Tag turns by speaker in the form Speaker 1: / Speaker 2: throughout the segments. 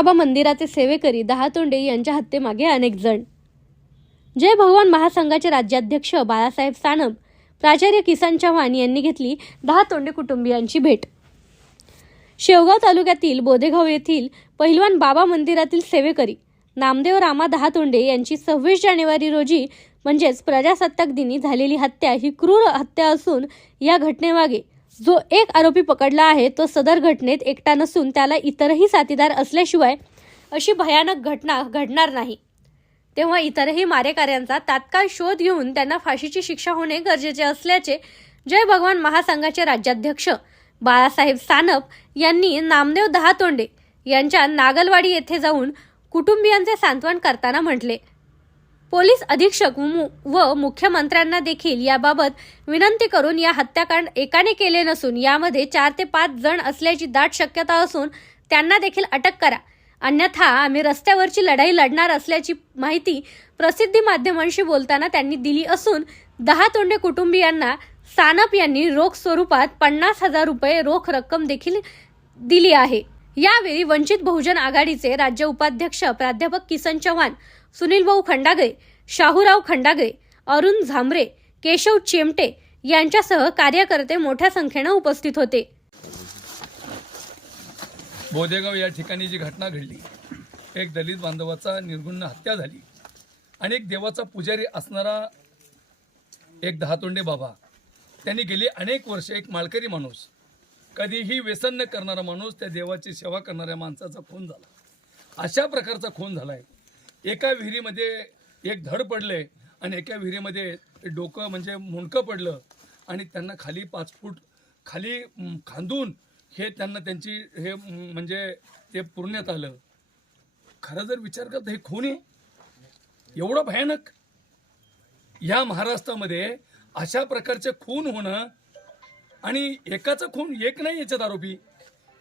Speaker 1: बाबा मंदिराचे सेवेकरी दहातोंडे यांच्या हत्येमागे अनेक जण. जय भगवान महासंघाचे राज्याध्यक्ष बाळासाहेब सानप प्राचार्य किसन चव्हाण यांनी घेतली दहा तोंडे कुटुंबियांची भेट. शेवगाव तालुक्यातील बोदेगाव येथील पहिलवान बाबा मंदिरातील सेवेकरी नामदेव रामा दहा तोंडे यांची सव्वीस जानेवारी रोजी म्हणजेच प्रजासत्ताक दिनी झालेली हत्या ही क्रूर हत्या असून या घटनेमागे जो एक आरोपी पकडला आहे तो सदर घटनेत एकटा नसून त्याला इतरही साथीदार असल्याशिवाय अशी भयानक घटना घडणार नाही. तेव्हा इतरही मारेकऱ्यांचा तात्काळ शोध घेऊन त्यांना फाशीची शिक्षा होणे गरजेचे असल्याचे जय भगवान महासंघाचे राज्याध्यक्ष बाळासाहेब सानप यांनी नामदेव दहातोंडे यांच्या नागलवाडी येथे जाऊन कुटुंबियांचे सांत्वन करताना म्हटले. पोलीस अधीक्षक मु- व मुख्यमंत्र्यांना देखील याबाबत विनंती करून या हत्याकांड एकाने केले नसून यामध्ये चार ते पाच जण असल्याची दाट शक्यता असून त्यांना देखील अटक करा. अन्यथा आम्ही रस्त्यावरची लढाई लढणार असल्याची माहिती प्रसिद्धी माध्यमांशी बोलताना त्यांनी दिली असून दहा तोंडे कुटुंबियांना सानप यांनी रोख स्वरूपात पन्नास हजार रुपये रोख रक्कम देखील दिली आहे. यावेळी वंचित बहुजन आघाडीचे राज्य उपाध्यक्ष प्राध्यापक किसन चव्हाण सुनील भाऊ खंडागळे शाहूराव खंडागळे अरुण झांबरे केशव चेमटे यांच्यासह कार्यकर्ते मोठ्या संख्येनं उपस्थित होते.
Speaker 2: बोदेगाव या ठिकाणी जी घटना घडली एक दलित बांधवाचा निर्गुण हत्या झाली आणि एक देवाचा पुजारी असणारा एक दहातोंडे बाबा त्यांनी गेली अनेक वर्ष एक माळकरी माणूस कधीही व्यसन न करणारा माणूस त्या देवाची सेवा करणाऱ्या माणसाचा खून झाला. अशा प्रकारचा खून झाला आहे एका विहिरीमध्ये एक धड पडले आणि एका विहिरीमध्ये डोकं म्हणजे मुंडकं पडलं आणि त्यांना खाली पाच फूट खाली खांदून हे त्यांना त्यांची हे म्हणजे ते पुरण्यात आलं. खरं जर विचार करत हे खून आहे? एवढं भयानक. या महाराष्ट्रामध्ये अशा प्रकारचे खून होणं आणि एकाचं खून एक नाही याच्यात आरोपी.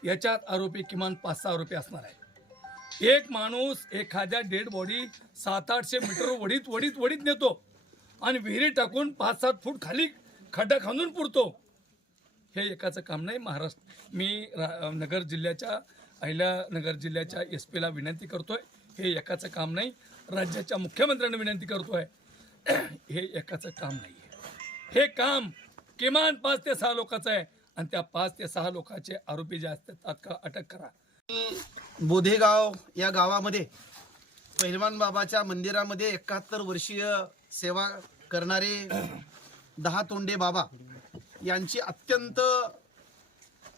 Speaker 2: याच्यात आरोपी किमान पाच सहा आरोपी असणार आहे. एक माणूस एखाद्या डेड बॉडी सात आठशे मीटर वडीत वडीत वडीत नेतो आणि विहिरी टाकून पाच सात फूट खाली खड्डा खांदून पुरतो. हे एकाचं काम नाही. महाराष्ट्र मी रा नगर जिल्ह्याच्या अहिल्यानगर जिल्ह्याच्या एस पीला विनंती करतो आहे हे एकाचं काम नाही. राज्याच्या मुख्यमंत्र्यांना विनंती करतो आहे हे एकाचं काम नाही हे काम किमान पाच ते सहा लोकांचा आहे. आणि त्या पाच ते सहा लोकांचे आरोपी जे असतात तात्काळ अटक करा.
Speaker 3: बोधेगाव या गावामध्ये पहिलवान बाबाच्या मंदिरामध्ये एकाहत्तर वर्षीय सेवा करणारे दहा तोंडे बाबा यांची अत्यंत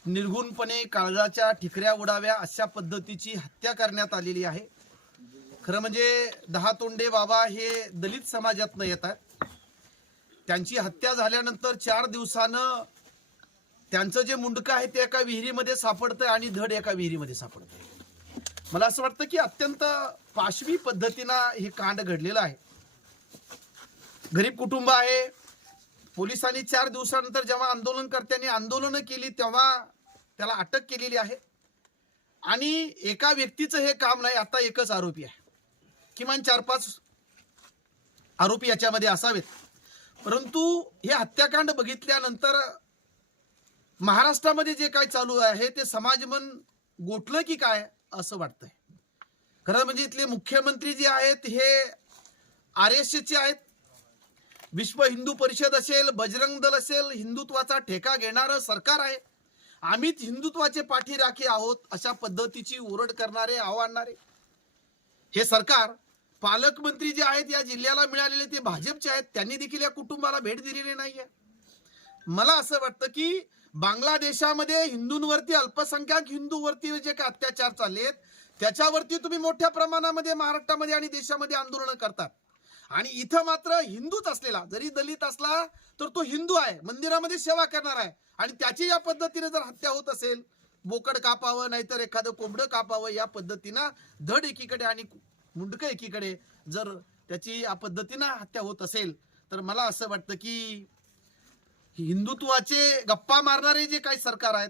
Speaker 3: निर्गुणपणे काळजाच्या ठिकऱ्या उडाव्या अशा पद्धतीची हत्या करण्यात आलेली आहे. खरं म्हणजे दहा तोंडे बाबा हे दलित समाजातनं येतात. त्यांची हत्या झाल्यानंतर चार दिवसानं त्यांचं जे मुंडकं आहे ते एका विहिरीमध्ये सापडतंय आणि धड एका विहिरीमध्ये सापडतंय. मला असं वाटतं की अत्यंत पाशवी पद्धतीनं हे कांड घडलेलं आहे. गरीब कुटुंब आहे. पोलिसांनी चार दिवसानंतर जेव्हा आंदोलनकर्त्यांनी आंदोलनं केली तेव्हा त्याला अटक केलेली आहे. आणि एका व्यक्तीचं हे काम नाही आता एकच आरोपी आहे. किमान चार पाच आरोपी याच्यामध्ये असावेत. परंतु हे हत्याकांड बघितल्यानंतर महाराष्ट्रामध्ये जे काय चालू आहे ते समाजमन गोठलं की काय असं वाटतंय. खरं म्हणजे इथले मुख्यमंत्री जे आहेत हे आर एस चे आहेत. विश्व हिंदू परिषद असेल बजरंग दल असेल हिंदुत्वाचा ठेका घेणारं सरकार आहे. आम्हीच हिंदुत्वाचे पाठीराखी आहोत अशा पद्धतीची ओरड करणारे आव्हानणारे हे सरकार पालकमंत्री जे आहेत या जिल्ह्याला मिळालेले ते भाजपचे आहेत. त्यांनी देखील या कुटुंबाला भेट दिलेली नाहीये. मला असं वाटतं की बांगलादेशामध्ये हिंदूंवरती अल्पसंख्याक हिंदूवरती जे काही अत्याचार चाललेत त्याच्यावरती तुम्ही मोठ्या प्रमाणामध्ये महाराष्ट्रामध्ये आणि देशामध्ये आंदोलनं करतात. आणि इथं मात्र हिंदूच असलेला जरी दलित असला तर तो हिंदू आहे. मंदिरामध्ये सेवा करणार आहे. आणि त्याची या पद्धतीने जर हत्या होत असेल बोकड कापावं नाहीतर एखादं कोंबडं कापावं या पद्धतीनं धड एकीकडे आणि मुंडकं एकीकडे. जर त्याची या पद्धतीनं हत्या होत असेल तर मला असं वाटतं की हिंदुत्वाचे गप्पा मारणारे जे काही सरकार आहेत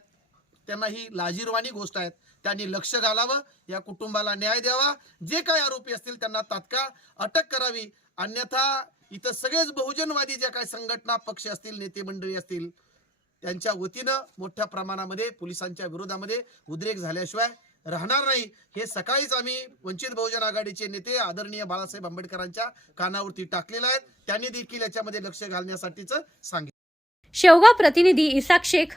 Speaker 3: त्यांना ही लाजीरवाणी गोष्ट आहेत त्यांनी लक्ष घालावं या कुटुंबाला न्याय द्यावा. जे काही आरोपी असतील त्यांना तात्काळ अटक करावी. अन्यथा इथं सगळेच बहुजनवादी ज्या काही संघटना पक्ष असतील नेते मंडळी असतील त्यांच्या वतीनं मोठ्या प्रमाणामध्ये पोलिसांच्या विरोधामध्ये उद्रेक झाल्याशिवाय राहणार नाही. हे सकाळीच आम्ही वंचित बहुजन आघाडीचे नेते आदरणीय बाळासाहेब आंबेडकरांच्या कानावरती टाकलेलं आहेत. त्यांनी देखील याच्यामध्ये लक्ष घालण्यासाठीच सांगितलं.
Speaker 1: शेवगाव प्रतिनिधी इसाक शेख